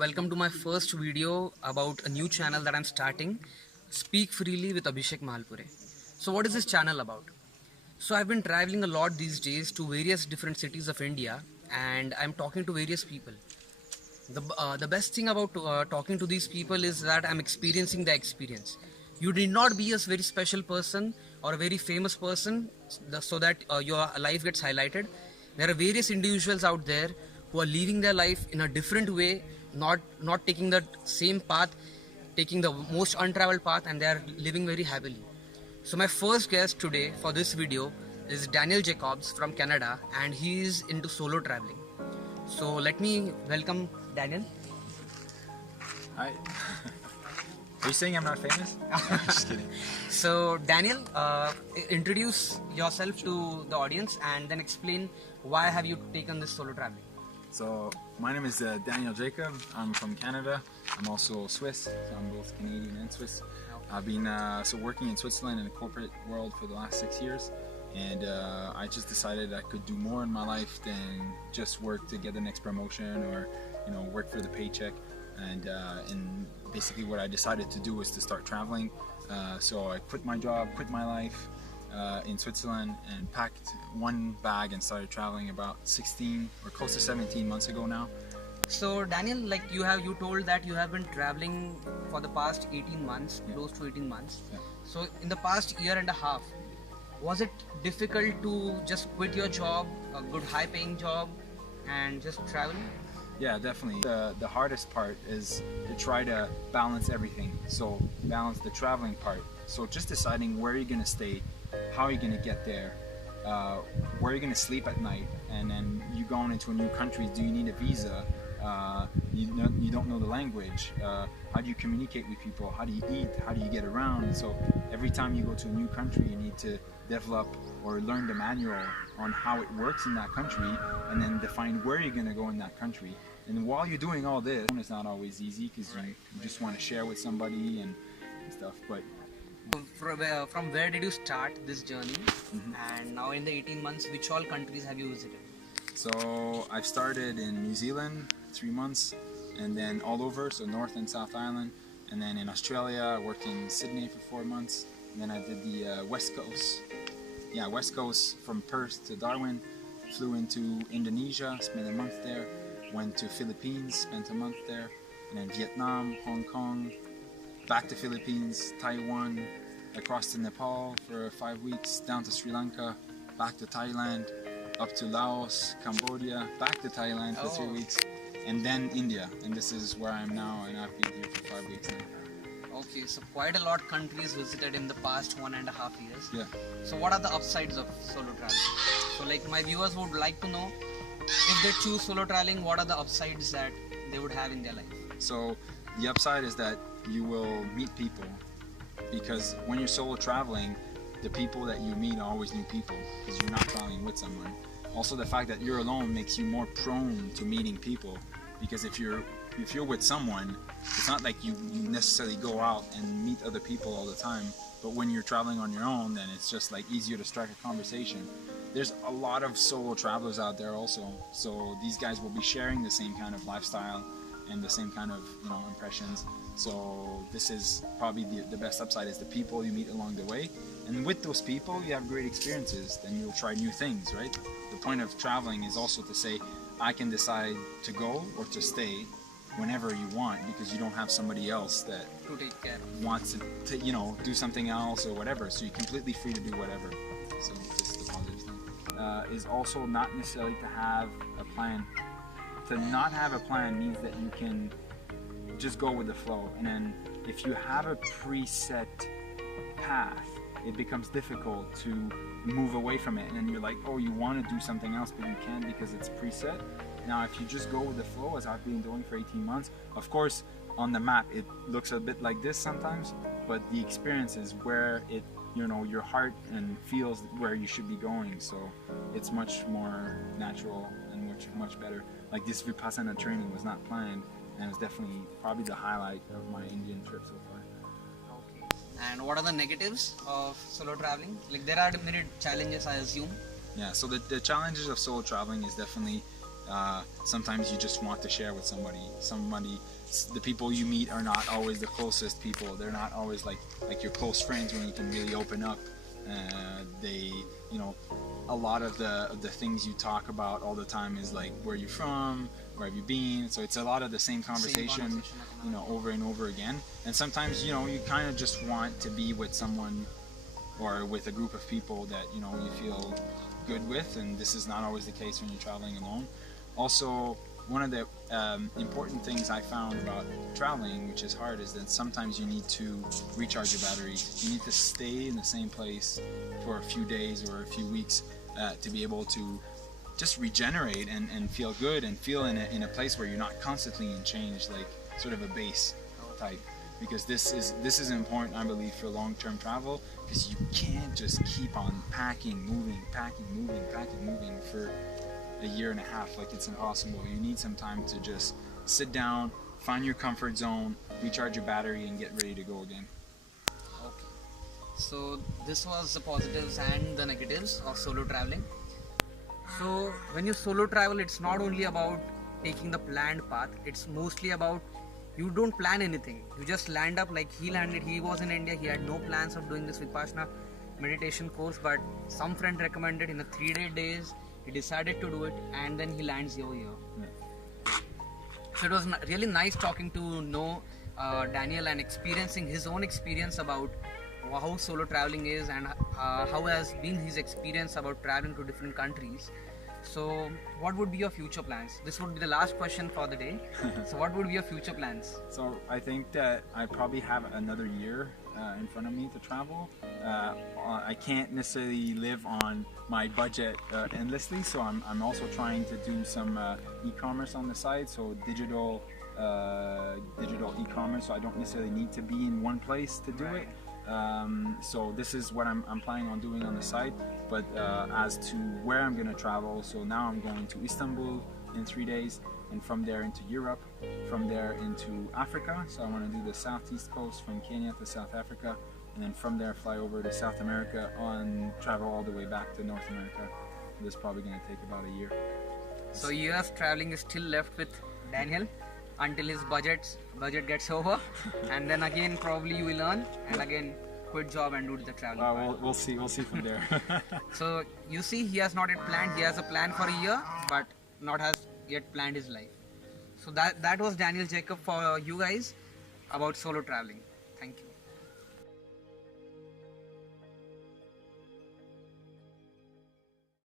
welcome to my first video about a new channel that I'm starting, Speak Freely with Abhishek Mahalpure. So what is this channel about? So I've been traveling a lot these days to various different cities of India, and I'm talking to various people. The best thing about talking to these people is that I'm experiencing the experience. You need not be a very special person or a very famous person so that your life gets highlighted. There are various individuals out there who are living their life in a different way, not taking the same path, taking the most untraveled path, and they are living very happily. So my first guest today for this video is Daniel Jacobs from Canada, and he is into solo traveling. So let me welcome Daniel. Hi. Are you saying I'm not famous? Just kidding. So Daniel, introduce yourself to the audience and then explain why have you taken this solo traveling. So my name is Daniel Jakob. I'm from Canada. I'm also Swiss, so I'm both Canadian and Swiss. I've been working in Switzerland in the corporate world for the last 6 years, and I just decided I could do more in my life than just work to get the next promotion or work for the paycheck. And basically what I decided to do was to start traveling. So I quit my job, quit my life in Switzerland, and packed one bag and started traveling about 16 or close to 17 months ago now. So Daniel, like you told that you have been traveling for the past 18 months, close to 18 months. Yeah. So in the past year and a half, was it difficult to just quit your job, a good high paying job, and just travel? Yeah, definitely. The hardest part is to try to balance everything. So balance the traveling part. So just deciding where you're going to stay, how you're going to get there, where you're going to sleep at night, and then you going into a new country, do you need a visa? You don't know the language. How do you communicate with people? How do you eat? How do you get around? So every time you go to a new country, you need to develop or learn the manual on how it works in that country, and then define where you're going to go in that country. And while you're doing all this, it's not always easy because you just want to share with somebody and stuff. But From where did you start this journey? And now in the 18 months, which all countries have you visited? so I've started in New Zealand 3 months, and then all over, so North and South Island, and then in Australia I worked in Sydney for 4 months, and then I did the West Coast. Yeah, West Coast from Perth to Darwin, flew into Indonesia, spent a month there, went to Philippines, spent a month there, and then Vietnam, Hong Kong, back to Philippines, Taiwan, across to Nepal for 5 weeks, down to Sri Lanka, back to Thailand, up to Laos, Cambodia, back to Thailand for 3 weeks, and then India. And this is where I am now, and I've been here for 5 weeks now. Okay, so quite a lot countries visited in the past 1.5 years. Yeah. So what are the upsides of solo traveling? So like my viewers would like to know, if they choose solo traveling, what are the upsides that they would have in their life? So the upside is that you will meet people, because when you're solo traveling, the people that you meet are always new people because you're not traveling with someone. Also, the fact that you're alone makes you more prone to meeting people, because if you're with someone, it's not like you necessarily go out and meet other people all the time. But when you're traveling on your own, then it's just like easier to strike a conversation. There's a lot of solo travelers out there also, so these guys will be sharing the same kind of lifestyle and the same kind of impressions. So this is probably the best upside, is the people you meet along the way, and with those people you have great experiences. Then you'll try new things, right? The point of traveling is also to say, I can decide to go or to stay whenever you want, because you don't have somebody else that To take care of. wants to do something else or whatever. So you're completely free to do whatever. So this is the positive thing. Is also not necessarily to have a plan. To not have a plan means that you can just go with the flow, and then if you have a preset path, it becomes difficult to move away from it, and then you're like, oh, you want to do something else but you can't because it's preset. Now if you just go with the flow, as I've been doing for 18 months, of course on the map it looks a bit like this sometimes, but the experience is where it your heart and feels where you should be going, so it's much more natural and much better. Like this Vipassana training was not planned, and it was definitely probably the highlight of my Indian trip so far. Okay. And what are the negatives of solo traveling? Like there are many challenges, I assume. Yeah, so the challenges of solo traveling is definitely Sometimes you just want to share with somebody. The people you meet are not always the closest people. They're not always like your close friends when you can really open up. They, you know, a lot of the things you talk about all the time is like, where you from, where have you been. So it's a lot of the same conversation, you know, over and over again. And sometimes, you know, you kind of just want to be with someone or with a group of people that, you know, you feel good with, and this is not always the case when you're traveling alone. Also, one of the important things I found about traveling, which is hard, is that sometimes you need to recharge your batteries. You need to stay in the same place for a few days or a few weeks to be able to just regenerate and feel good and feel in a place where you're not constantly in change, like sort of a base type. Because this is important, I believe, for long-term travel, because you can't just keep on packing, moving for a year and a half. Like, it's impossible. You need some time to just sit down, find your comfort zone, recharge your battery, and get ready to go again. Okay. So this was the positives and the negatives of solo traveling. So when you solo travel, it's not only about taking the planned path, it's mostly about you don't plan anything. You just land up like he landed. He was in India. He had no plans of doing this Vipassana meditation course, but some friend recommended in a 3-day days. He decided to do it, and then he lands over here. Yeah. So it was really nice talking to know Daniel and experiencing his own experience about how solo traveling is and how has been his experience about traveling to different countries. So what would be your future plans? This would be the last question for the day. So what would be your future plans? So I think that I probably have another year in front of me to travel. I can't necessarily live on my budget endlessly, so I'm also trying to do some e-commerce on the side, so digital e-commerce, so I don't necessarily need to be in one place to do it. So this is what I'm planning on doing on the side. But as to where I'm going to travel, so now I'm going to Istanbul in 3 days, and from there into Europe, from there into Africa. So I want to do the southeast coast from Kenya to South Africa, and then from there fly over to South America and travel all the way back to North America. This is probably going to take about a year. So US traveling is still left with Daniel until his budget gets over, and then again probably you will earn and again quit job and do the traveling. We'll see from there. So you see, he has not yet planned. He has a plan for a year, but not has yet planned his life. So that was Daniel Jakob for you guys about solo traveling.